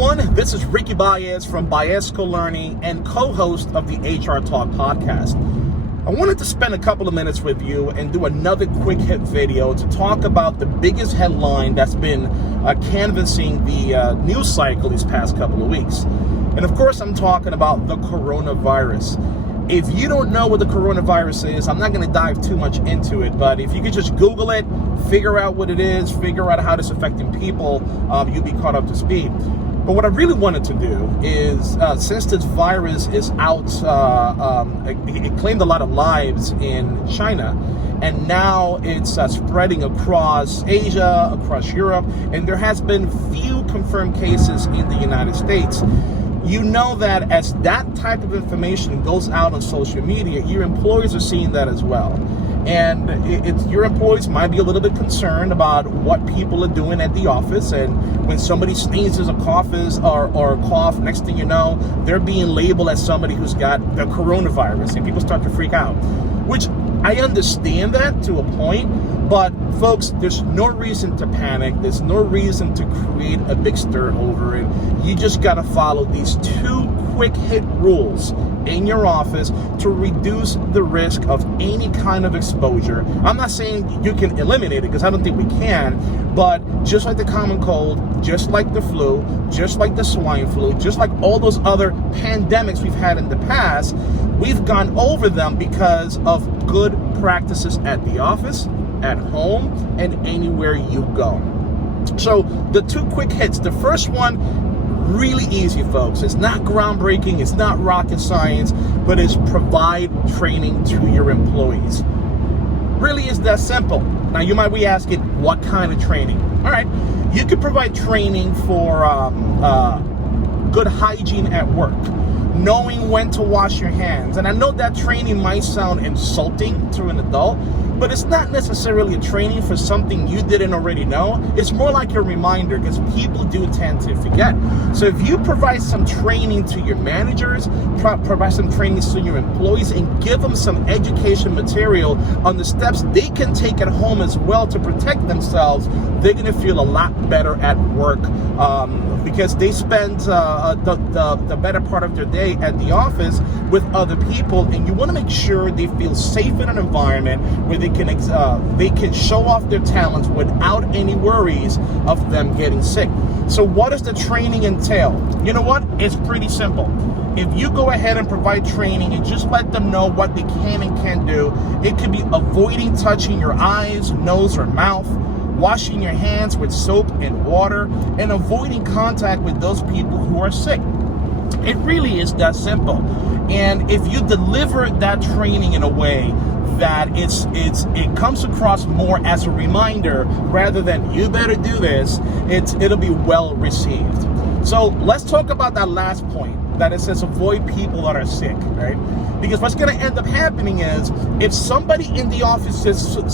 everyone, this is Ricky Baez from Baez Co-Learning and co-host of the HR Talk podcast. I wanted to spend a couple of minutes with you and do another quick hit video to talk about the biggest headline that's been canvassing the news cycle these past couple of weeks. And of course, I'm talking about the coronavirus. If you don't know what the coronavirus is, I'm not going to dive too much into it, but if you could just Google it, figure out what it is, figure out how it's affecting people, you'll be caught up to speed. But what I really wanted to do is, since this virus is out, it claimed a lot of lives in China, and now it's spreading across Asia, across Europe, and there has been few confirmed cases in the United States. You know that as that type of information goes out on social media, your employers are seeing that as well. And your employees might be a little bit concerned about what people are doing at the office. And when somebody sneezes or coughs or cough, next thing you know, they're being labeled as somebody who's got the coronavirus, and people start to freak out, which I understand that to a point, but folks, there's no reason to panic. There's no reason to create a big stir over it. You just got to follow these two quick hit rules in your office to reduce the risk of any kind of exposure. I'm not saying you can eliminate it, because I don't think we can, but just like the common cold, just like the flu, just like the swine flu, just like all those other pandemics we've had in the past, we've gone over them because of good practices at the office, at home, and anywhere you go. So the two quick hits, the first one, really easy, folks. It's not groundbreaking, it's not rocket science, but it's provide training to your employees. Really is that simple. Now you might be asking, what kind of training? All right, you could provide training for good hygiene at work, knowing when to wash your hands. And I know that training might sound insulting to an adult, but it's not necessarily a training for something you didn't already know. It's more like a reminder, because people do tend to forget. So if you provide some training to your managers, provide some trainings to your employees, and give them some education material on the steps they can take at home as well to protect themselves, they're gonna feel a lot better at work, because they spend the better part of their day at the office with other people, and you want to make sure they feel safe in an environment where they can show off their talents without any worries of them getting sick. So what does the training entail? You know what? It's pretty simple. If you go ahead and provide training and just let them know what they can and can't do, it could be avoiding touching your eyes, nose, or mouth, washing your hands with soap and water, and avoiding contact with those people who are sick. It really is that simple. And if you deliver that training in a way that it comes across more as a reminder rather than you better do this, it'll be well received. So let's talk about that last point, that it says avoid people that are sick, right? Because what's going to end up happening is, if somebody in the office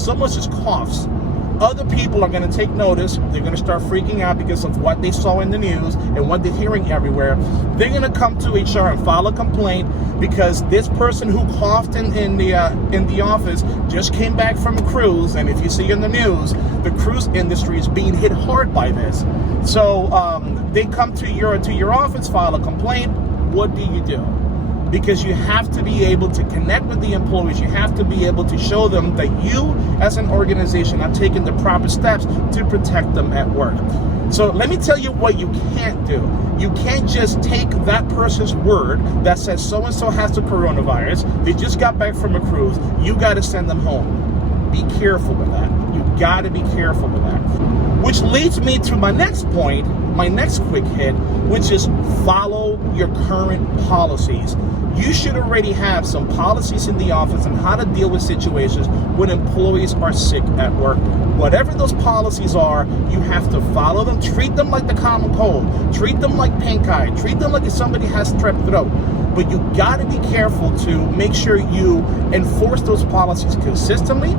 someone just coughs, other people are going to take notice. They're going to start freaking out because of what they saw in the news and what they're hearing everywhere. They're going to come to HR and file a complaint because this person who coughed in the office just came back from a cruise. And if you see in the news, the cruise industry is being hit hard by this. So they come to your office, file a complaint. What do? Because you have to be able to connect with the employees. You have to be able to show them that you, as an organization, are taking the proper steps to protect them at work. So let me tell you what you can't do. You can't just take that person's word that says so-and-so has the coronavirus. They just got back from a cruise. You got to send them home. Be careful with that. You got to be careful with that. Which leads me to my next point, my next quick hit, which is follow your current policies. You should already have some policies in the office on how to deal with situations when employees are sick at work. Whatever those policies are, you have to follow them. Treat them like the common cold. Treat them like pink eye. Treat them like if somebody has strep throat. But you got to be careful to make sure you enforce those policies consistently,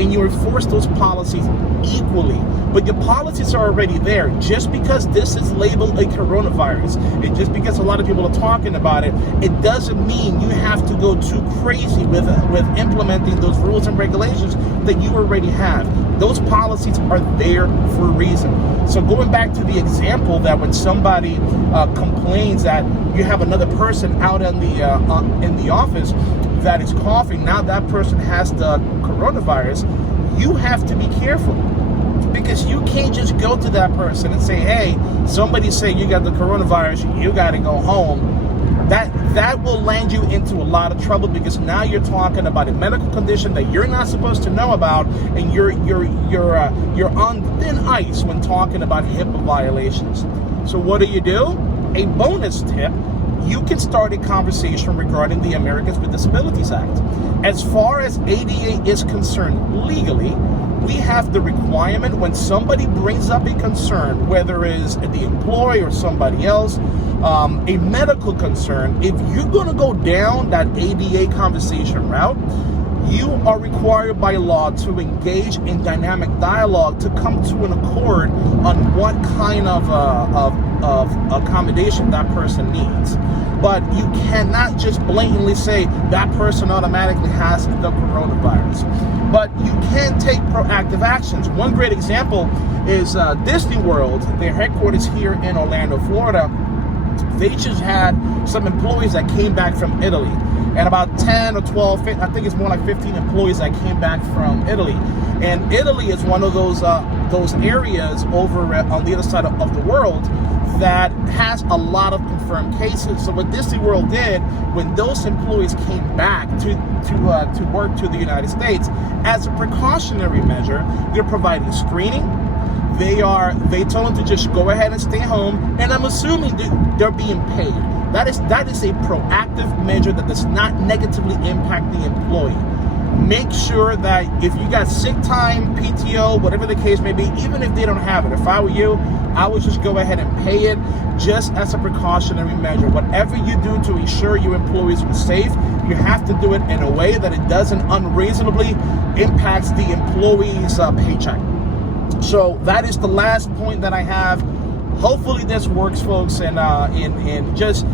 and you enforce those policies equally. But your policies are already there. Just because this is labeled a coronavirus, and just because a lot of people are talking about it, it doesn't mean you have to go too crazy with implementing those rules and regulations that you already have. Those policies policies are there for a reason. So going back to the example that when somebody complains that you have another person out in the office that is coughing, now that person has the coronavirus, you have to be careful. Because you can't just go to that person and say, hey, somebody say you got the coronavirus, you got to go home. That will land you into a lot of trouble, because now you're talking about a medical condition that you're not supposed to know about, and you're on thin ice when talking about HIPAA violations. So what do? A bonus tip: you can start a conversation regarding the Americans with Disabilities Act. As far as ADA is concerned, legally, we have the requirement when somebody brings up a concern, whether it is the employee or somebody else, a medical concern, if you're going to go down that ADA conversation route, you are required by law to engage in dynamic dialogue to come to an accord on what kind of accommodation that person needs. But you cannot just blatantly say that person automatically has the coronavirus. But you can take proactive actions. One great example is Disney World. Their headquarters here in Orlando, Florida. They just had some employees that came back from Italy. And about 10 or 12, I think it's more like 15 employees that came back from Italy. And Italy is one of those areas over on the other side of the world that has a lot of confirmed cases. So what Disney World did, when those employees came back to work to the United States, as a precautionary measure, they're providing screening. They told them to just go ahead and stay home, and I'm assuming they're being paid. That is a proactive measure that does not negatively impact the employee. Make sure that if you got sick time, PTO, whatever the case may be, even if they don't have it, if I were you, I would just go ahead and pay it just as a precautionary measure. Whatever you do to ensure your employees are safe, you have to do it in a way that it doesn't unreasonably impact the employee's paycheck. So that is the last point that I have. Hopefully this works, folks, and just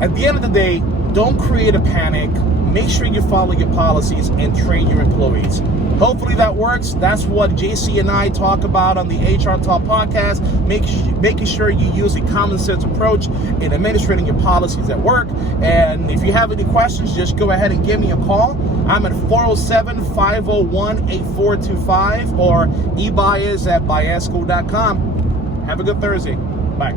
at the end of the day, don't create a panic. Make sure you follow your policies and train your employees. Hopefully that works. That's what JC and I talk about on the HR Talk podcast, making sure you use a common sense approach in administrating your policies at work. And if you have any questions, just go ahead and give me a call. I'm at 407-501-8425 or eBaez@baezco.com. Have a good Thursday. Bye.